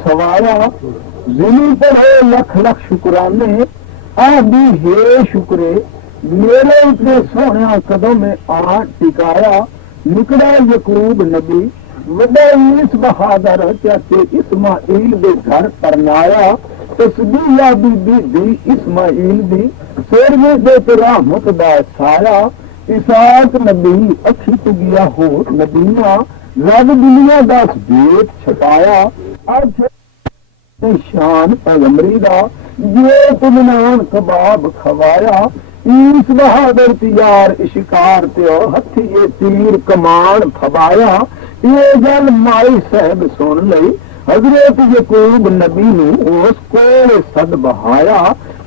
सवाया जिनी पढ़े लख लख शुक्राने आदि हे शुक्रे मेरे इतने सोहना कदम में आ टिकाया निकला यकूब नबी वड्डा ईस बहादुर चाचे इस्माइल दे घर परनाया तस्बीह बीबी दी इस्माइल दी सिरवे दे रहमत दा साया इसाक नबी अखी तो गया हो नबीना रब दुनिया दा बेट छपाया अज शान पैगंबरी दा जो तुमनान कबाब खवाया ईस बहादुर तियार इशिकार त्यो हथी ये तीर कमान खबाया ये गल माई साहब सुन लई हजरत यकूब नबी नू उस कोले सद बहाया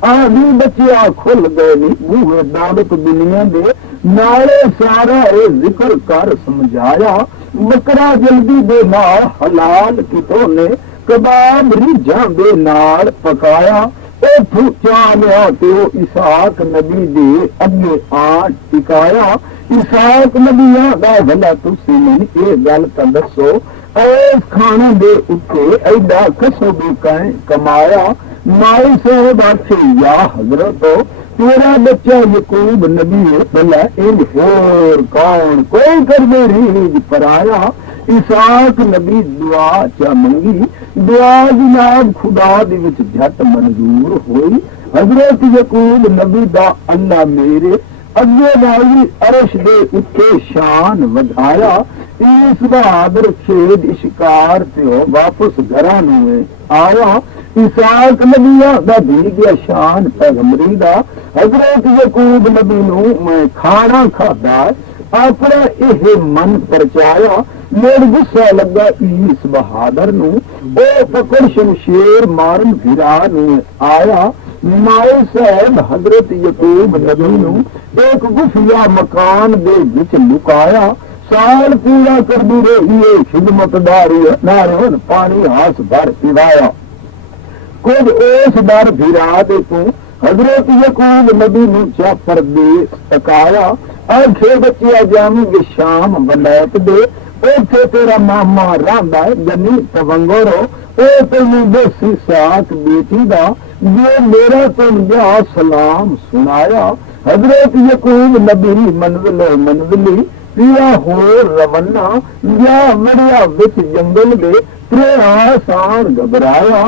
आदि बचिया खुल गए नी बूहे दावत दुनिया दे नाले सारा ए जिक्र कर समझाया बकरा जल्दी दे नाल हलाल कितो ने कबाब रिझां दे नाल पकाया उठ चालिया तो इसाक नबी दे अगे आ टिकाया इसाक नबिया दा भला तुसी मैनू ये गल तां दसो इस खाने दे उत्ते एडा कसो बेकाए कमाया माई साहब आखे या हजरत तेरा बच्चा यकूब नबी भला इंज होर कौन कोई कर दे रीज पराया इसाक नबी दुआ चा मंगी दुआ जनाब खुदा दे विच झट मंजूर होई हजरत यकूब नबी दा अल्लाह मेरे अगे वाली अरश दे उत्ते शान वधाया इस बहादुर खेद शिकार ते वापस घरां नूं आया इसाक नबिया दा दी गया शान पैगंबरी दा हजरत यकूब नबी नूं मैं खाना खादा अपना यह मन परचाया मेरे गुस्सा लगा इस बहादुर नूं ओ पकड़ शमशेर मारन फिरा नूं आया माए साहब हजरत यकूब नबी नूं एक गुफिया मकान दे विच लुकाया साल पूरा करदी रही है खिदमतदारी नारोन पानी हाथ भर पिवाया कुछ उस बार फिरा दे तू हजरत यकूब नबी नूं चा परदेस तकाया आखे बच्चिया जावेंगे शाम वलैत दे उथे तेरा मामा रहांदा है गनी तवंगरो ओ तेनू दसी साक बेटी दा जो मेरा तुम जा सलाम सुनाया हजरत यकूब नबी मनजिलो मनजिली पिया हो रवन्ना या मरिया विच जंगल दे त्रेहा सान घबराया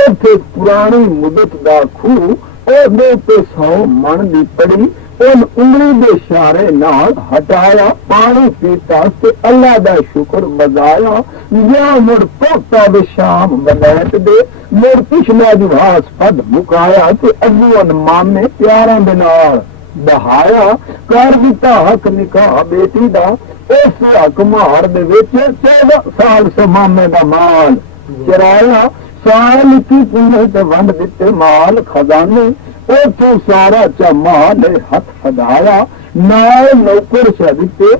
उथे पुरानी मुदत दा खूह ओदे ते 100 मन दी पड़ी उन उंगली दे इशारे नाल हटाया पानी पीता ते अल्लाह दा शुक्र बजाया या मुड़ पोता वे शाम वलैत दे मुड़ पिछला जुहास फद मुकाया ते अगुवन मामे प्यारां दे नाल बहाया कर दिता हक निकाह बेटी दा उस हक मार दे विच 14 साल से मामे दा माल चराया साल की पूरे ते वंड दिते माल खजाने उथों सारा चा माल हथ फदाया नाल नौकर छदिते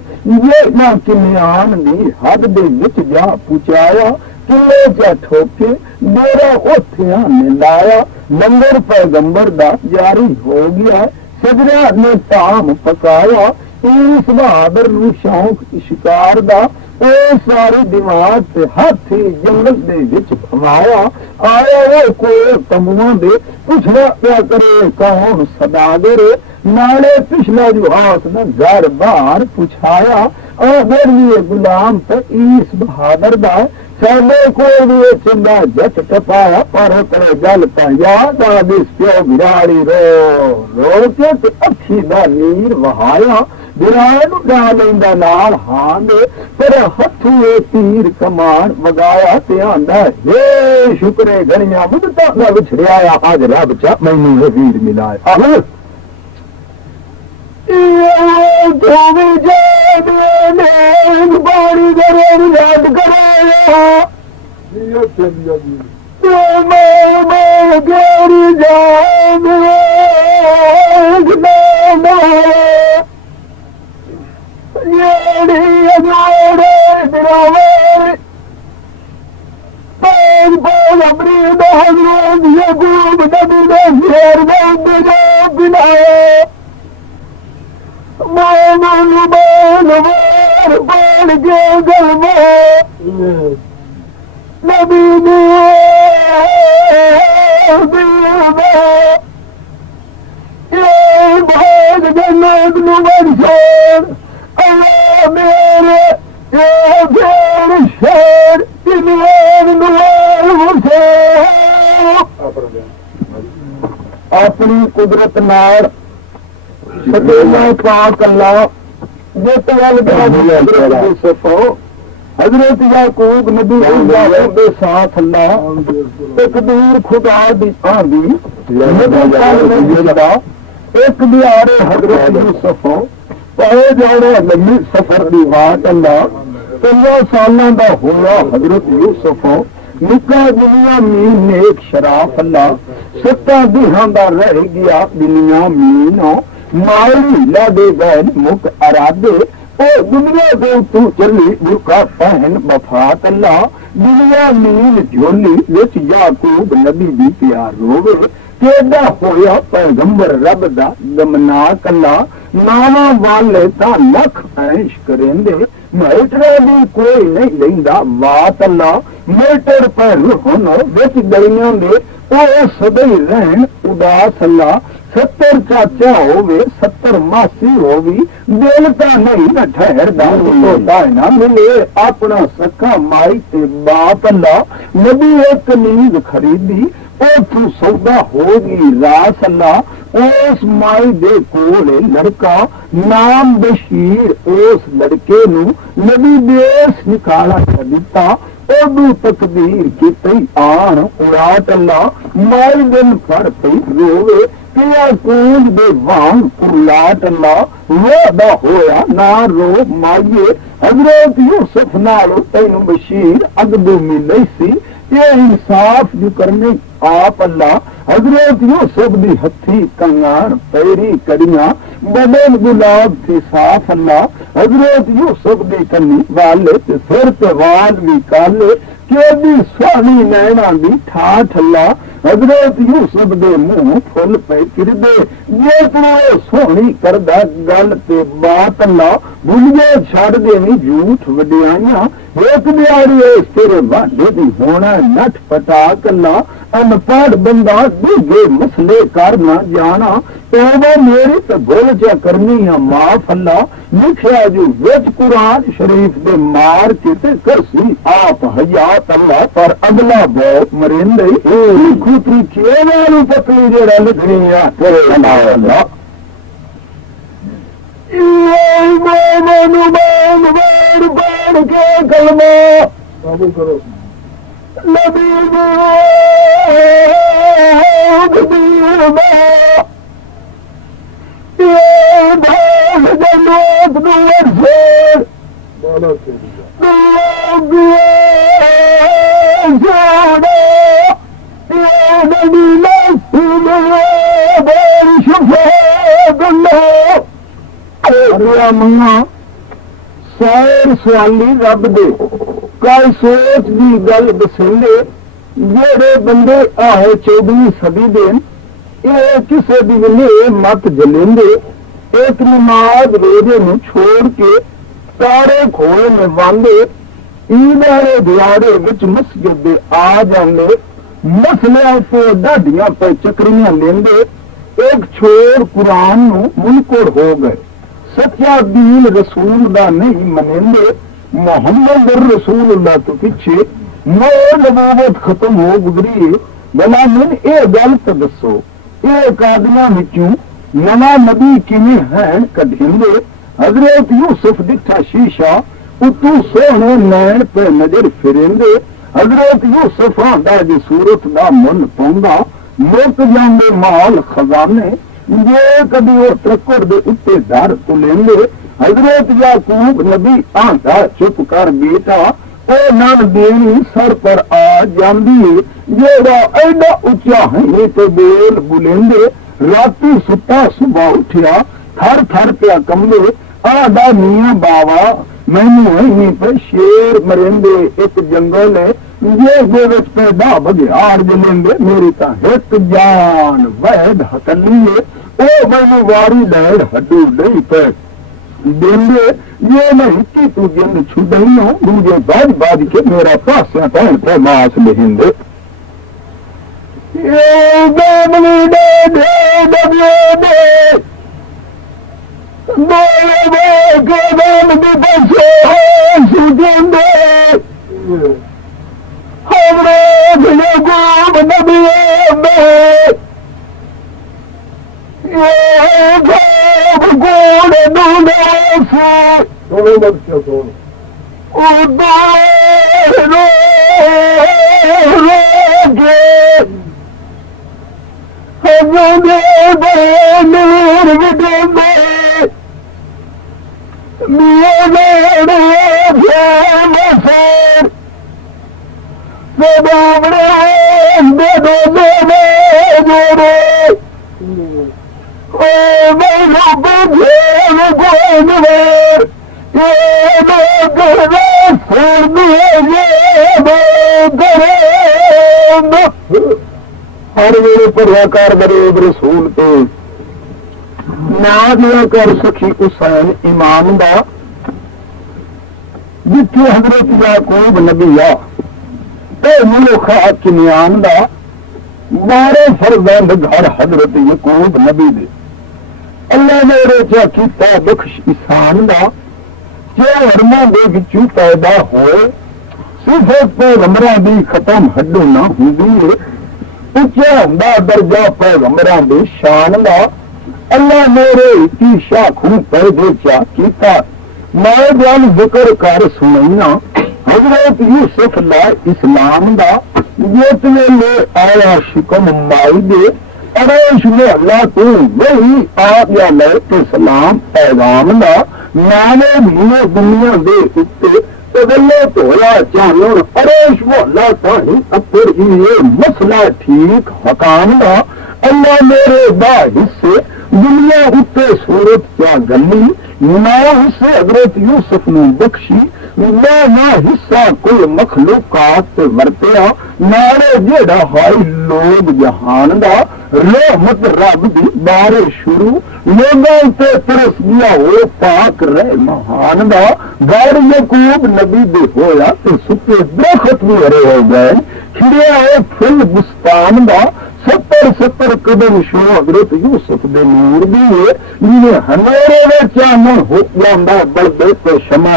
ये ना किम्यान दी हद दे विच जा पुचाया किले चा ठोके मेरा उथिया ने लाया लंगर पैगंबर दा जारी हो गया सजरा ने ताम पकाया इस बहादुर नूं शौक शिकार दा ओ सारे दिमाग ते हाथी जंगल दे विच घुमाया आया वो कोई तमुआं दे पुछड़ा क्या करे कौन सदागर नाले पिछला जुहास न घर बार पुछाया अगर ये गुलाम ते इस बहादुर दा साले को भी चिंदा जट टपाया पर करे गल तां याद आ दिस प्यो बिराड़ी रो के ते अखी दा नीर वहाया बिराड़ गा लेंदा नाल हांद पर हथू तीर कमान वगाया ते आंदा हे शुक्रे घणिया मुदता दा विछड़िया अज रब चा मैनू वीर मिलाया आहो धोवी जाने बाड़ी करे याद कराया मैं गेरी जाने मन बन के गलबो नबी भाग जन्नत नुबरसोर अल्लाह मेरे ये भेड़ शेर तिनियान नुवार हुसैन अपनी कुदरत नाल सतेला पाक अल्लाह जिस गल हजरत याकूब नबी दे साथ अल्लाह एक दूर खुदा दी आंदी एक दिहाड़े हजरत यूसुफ पाए जाने लम्बी सफर दी बात अल्लाह 15 सालों का होया हजरत यूसुफ निका दुनिया मीन नेक शराफ अल्लाह 7 दिहां दा रह गया दुनिया मीन माली ला दे गए मुख अरादे ओ दुनिया दे तू चली बुरका पहन बफात अल्लाह दुनिया मीन झोली विच याकूब नबी दी प्यार रोवे केदा होया पैगंबर रब दा गमनाक अल्लाह नावा वाले ता लख ऐश करेंदे मेटरा भी कोई नहीं लेंदा वात अल्लाह मेटर पर हुन विच गलियां दे ओ सदई रहन उदास अल्लाह 70 चाचा होवे 70 मासी होवी दिल का नहीं न ठहरदा तो ना मिले अपना सखा माई ते बाप अल्लाह नबी एक नींद खरीदी ओ तू सौदा होगी रास अल्लाह उस माई दे कोल लड़का नाम बशीर उस लड़के नू नबी देश निकाला कर दिता ओदू तकदीर की आन उड़ाट अल्लाह माई दिन फड़ पई रोवे किया कूद दे वांग उलाट अल्लाह वादा होया ना रो माइये हजरत यूसुफ नाल तैनू बशीर अगदू मिले सी ये इंसाफ जो करने आप अल्लाह हजरत यूसुफ दी हथी कंगान पैरी कड़ियां बदन गुलाब थी साफ अल्लाह हजरत यूसुफ दी कन्नी वाले ते सिर ते वाल भी काले केदी स्वामी नैना दी ठाठ अल्लाह हजरत यूसुफ दे मुंह फुल पे किरदे जे सोहनी करदा गल ते बात अल्लाह भुलिए छड़ देनी झूठ वडियाइयां एक दिहाड़ी इस तेरे वादे दी होना नठ पटाक अल्लाह अनपढ़ बंदा दूजे मसले कर ना जाना तौबा मेरी तो भुल जा करनी है माफ अल्लाह लिखिया जो विच कुरान शरीफ दे मार के ते करसी आप हयात अल्लाह पर अगला बहुत मरिंदे खुत्री किए वालू पतली जेड़ा लिखनी है तेरे अल्लाह बाण के कलमा काबू करो नबी मंगा सैर सवाली रब दे कल सोच दी गल दसेंदे जेड़े बंदे आए 14वीं सदी दे ये किसे भी वेले मत जलेंदे एक नमाज रोजे नूं छोड़ के तारे खोए में वांदे ईद वाले दिहाड़े विच मस्जिद दे आ जांदे मसलियां तो ढाडियां पे चक्रियां लेंदे एक छोर कुरान नूं मुनकर हो गए सच्चा दीन रसूल दा नहीं मनेंदे मोहम्मद रसूलुल्लाह तो पीछे नबूवत खत्म हो गुजरी भला मैंने ये गल तो दसो ये कादियां विचों नवा नबी किवें है कढेंदे हजरत यूसुफ दिखा शीशा उतू सोहने नैन पे नजर फिरेंदे हजरत यूसुफ आंदा जी सूरत दा मन पाउंदा मुक जांदे माल खजाने जे कभी वो ट्रक्कर दे उत्ते दर तो लेंदे हजरत याकूब नबी आंदा चुप कर बेटा ओ ना देनी सर पर आ जांदी जेड़ा एडा उच्चा है ते बोल बुलेंदे राती सुता सुबह उठिया थर थर पे कंबे आदा मियां बावा मैनू ही पे शेर मरेंदे एक जंगल है जे विच पैदा बघियाड़ जलेंदे मेरी ता हिक जान वैद हकली है ओ मैनू वारी डैड हड्डू नहीं पे देंगे ये नहीं कि तू जिंद छुड़ई हो दूजे बाज बाज के मेरा पासिया पहन पे मास लेंगे ये दे दे के दाम दी बसे सुजेंगे हमरे गुब नबियों में ये जब गुण दूने से दोनों बच्चों को उदार रोगे हमें बेनूर विदे मेरे मसर दे दो जोड़े हर वेले भरिया कर गरीब रसूल पे ना दिया कर सखी हुसैन इमाम दा जिथे हजरत याकूब नबी आ ते मुल्खा किनियान दा 12 फरजंद घर हजरत याकूब नबी दे अल्लाह ने रोचा किया दुख इंसान का जो हरमा दे विचों पैदा होए सिर्फ पैगंबरां दी खत्म हड्डो ना हुंदी है उच्चा हुंदा दर्जा पैगंबरां दी शान दा अल्लाह मेरे की शाखों पैदे चा किया मैं गल जिक्र कर सुनैया हजरत यूसुफ ला इस्लाम दा जिस वेले आया शिकम माई दे अरेश में अल्लाह तू वही आप या ले तो सलाम पैगाम दा नाले भी दुनिया दे उत्ते तगल्ले तोला चालो अरेश वो अल्लाह ताही अपर ये मसला ठीक हकाम दा अल्लाह मेरे दा हिस्से दुनिया उत्ते सूरत क्या गली ना हिस्से हजरत यूसुफ नू बख्शी ना हिस्सा कोई मखलूकात वरतिया नाले जेड़ा हाई लोग जहान दा रहमत रब दी बारे शुरू लोगों ते तरस गया हो पाक रह महान दा घर याकूब नबी दे होया ते सुके दरखत भी हरे हो गए खिड़िया है फुल बुस्तान दा 70 कदम शो हजरत यूसुफ दे नूर दी है जिन्हें हनेरे में चानन हो जांदा बलदे तो शमा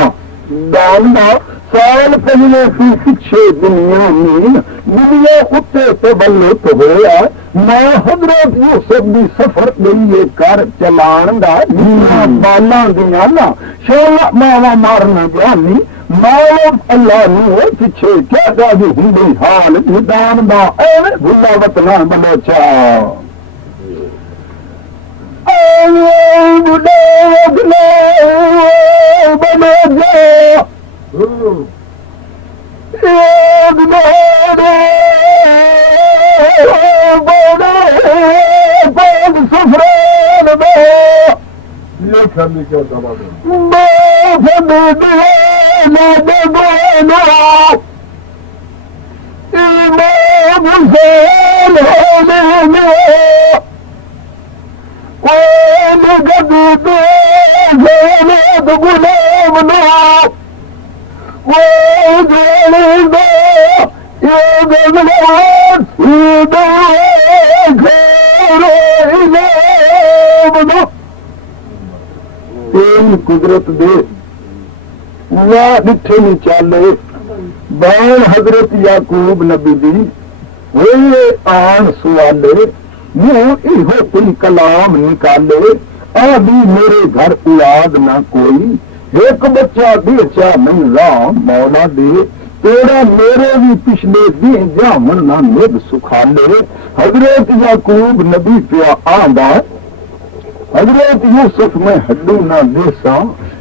दानदा साल पहले फिर पिछे दुनिया में दुनिया उत्ते तो बल्लुत होया मैं हजरत यूसुफ दी सफर गई कर चलान दा दुनिया बाला दिया ना शोला मावा मारना जानी माओ अल्लाह नु पिछे क्या गाजी हुंदी हाल निदान दा एवे भुला वतना बलोचा बुढ़े बनो जा गुलाम नो कुदरत दे वाह डिठे नहीं चाले बाण हजरत याकूब नबी दी होए आन सुआले मुंह इहो कोई कलाम निकाले आ भी मेरे घर औलाद ना कोई एक बच्चा बेचा नहीं राम मौला दे तेरा मेरे भी पिछले दिन जामन ना निब सुखाले हजरत याकूब नबी पिया आंदा हजरत यूसुफ में हड्डू ना देसा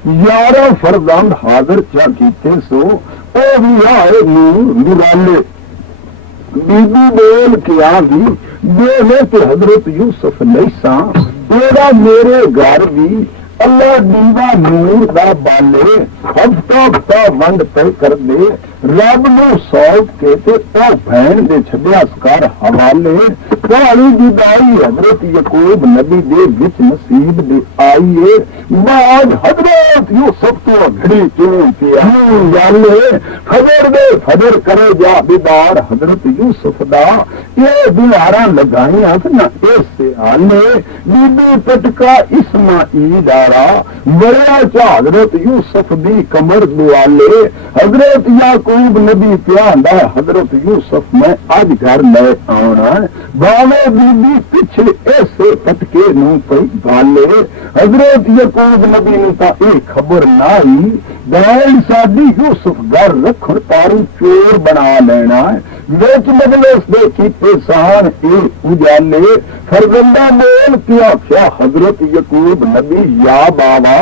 11 फरजंद हाजिर क्या कीते सो ओ भी आए निराले बीबी बोल के आ गई देने के हजरत यूसुफ लैसा तेरा मेरे घर भी अल्लाह दीवा नूर दा बाले हफ्ता हफ्ता वंड पे कर दे ਰੱਬ ਨੂੰ ਸੌਂਪ ਕੇ ਤੇ ਉਹ ਭੈਣ ਦੇ ਛੱਡਿਆ ਕਰ ਹਵਾਲੇ ਕਾਲੀ ਜੁਦਾਈ ਹਜ਼ਰਤ ਯਕੂਬ ਨਬੀ ਦੇ ਵਿੱਚ ਨਸੀਬ ਦੇ ਆਈਏ ਬਾਦ ਹਜ਼ਰਤ ਯੂਸਫ ਤੋਂ ਘੜੀ ਚੋਂ ਪਿਆ ਜਾਲੇ ਫਜਰ करे जा बिदार हजरत यूसुफ दा ये दुआरा लगाइया ना इससे हाले बीबी पटका इस्माइल दारा बड़ा चा हजरत यूसुफ दी कमर दुआले हजरत याकूब नबी प्यादा हजरत यूसुफ मैं आज घर ले आना बावे बीबी पिछले ऐसे पटके नू पई गाले हजरत याकूब नबी ने ता ये खबर ना ही दाल साडी यूसुफ घर रखण तारू चोर बना लेना विच मजलिस दे कीते सान ए उजाले फरजंदा बोल के आख्या हजरत यकूब नबी या बाबा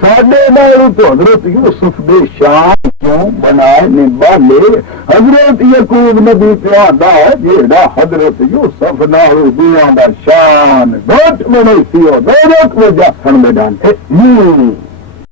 साडे नाल तो हजरत यूसुफ दे शान क्यों बनाए ने बाले हजरत यकूब नबी प्यादा जेड़ा हजरत यूसुफ नाल दुनिया दा शान घट में सियो दो में जासन में डाले